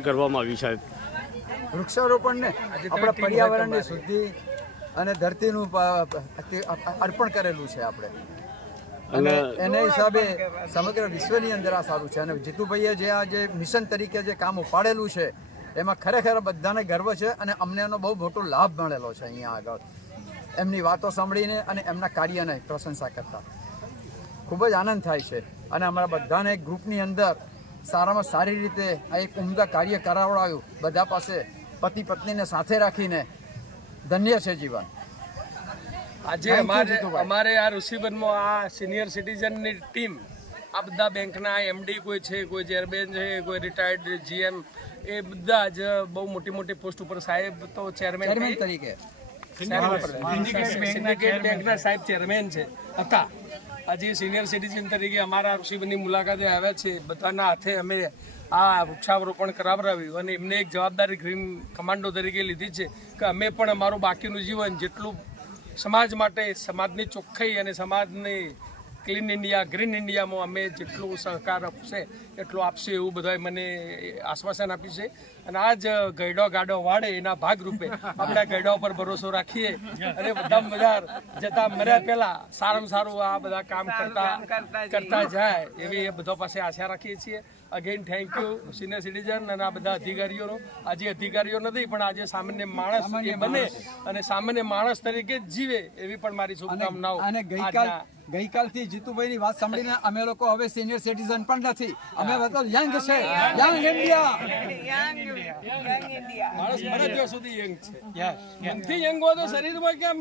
કરવામાં આવી સાહેબ? વૃક્ષારોપણને આપણા પર્યાવરણની શુદ્ધિ અને ધરતીનું અર્પણ કરેલું છે આપણે, અને એના હિસાબે સમગ્ર વિશ્વની અંદર આ સારું છે. અને જીતુભાઈએ જે આ જે મિશન તરીકે જે કામ ઉપાડેલું છે એમાં ખરેખર બધાને ગર્વ છે, અને અમને એનો બહુ મોટો લાભ મળેલો છે. અહીંયા આગળ એમની વાતો સાંભળીને અને એમના કાર્યને પ્રશંસા કરતા ખૂબ જ આનંદ થાય છે. અને અમારા બધાને ગ્રુપની અંદર સારામાં સારી રીતે આ એક ઉમદા કાર્ય કરાવડાવ્યું. બધા પાસે પતિ પત્નીને સાથે રાખીને ધન્ય છે જીવન. આજે અમારે આ ઋષિવનમાં આ સિનિયર સિટીઝનની ટીમ, આ બધા બેંકના એમડી કોઈ છે, કોઈ ચેરમેન છે, કોઈ રિટાયર્ડ જીએમ, એ બધા જ બહુ મોટી મોટી પોસ્ટ ઉપર, સાહેબ તો ચેરમેન તરીકે સિન્ડિકેટ બેંકના સાહેબ ચેરમેન છે હતા. આજે સિનિયર સિટીઝન તરીકે અમારા ઋષિવનની મુલાકાતે આવ્યા છે. બધાના હાથે અમે આ વૃક્ષારોપણ કરાવડાવ્યું, અને એમને એક જવાબદારી ગ્રીન કમાન્ડો તરીકે લીધી છે કે અમે પણ અમારું બાકીનું જીવન જેટલું સમાજ માટે, સમાજની ચોખ્ખાઈ અને સમાજની ક્લીન ઇન્ડિયા, ગ્રીન ઇન્ડિયામાં અમે જેટલું સહકાર આપશે એટલું આપશે એવું બધાએ મને આશ્વાસન આપ્યું છે. અને આ જ ગયડો ગાડો વાળે એના ભાગરૂપે આપણે ગયડા ઉપર ભરોસો રાખીએ અને બધા જતા મર્યા પહેલા સારામાં સારું આ બધા કામ કરતા જાય એવી એ બધા પાસે આશા રાખીએ છીએ. Again thank you senior citizen અને આ બધા અધિકારીઓનો. આજે અધિકારીઓ નથી પણ આજે સામાન્ય માણસ એ બને અને સામાન્ય માણસ તરીકે જ જીવે એવી પણ મારી શુભકામનાઓ. અને ગઈકાલથી જીતુભાઈની વાત સાંભળીને અમે લોકો હવે સિનિયર સિટીઝન પણ નથી, અમે બધા યંગ છે, યંગ ઇન્ડિયા. માણસ મરે ત્યાં સુધી યંગ છે. મનથી યંગ હોય તો શરીરમાં કેમ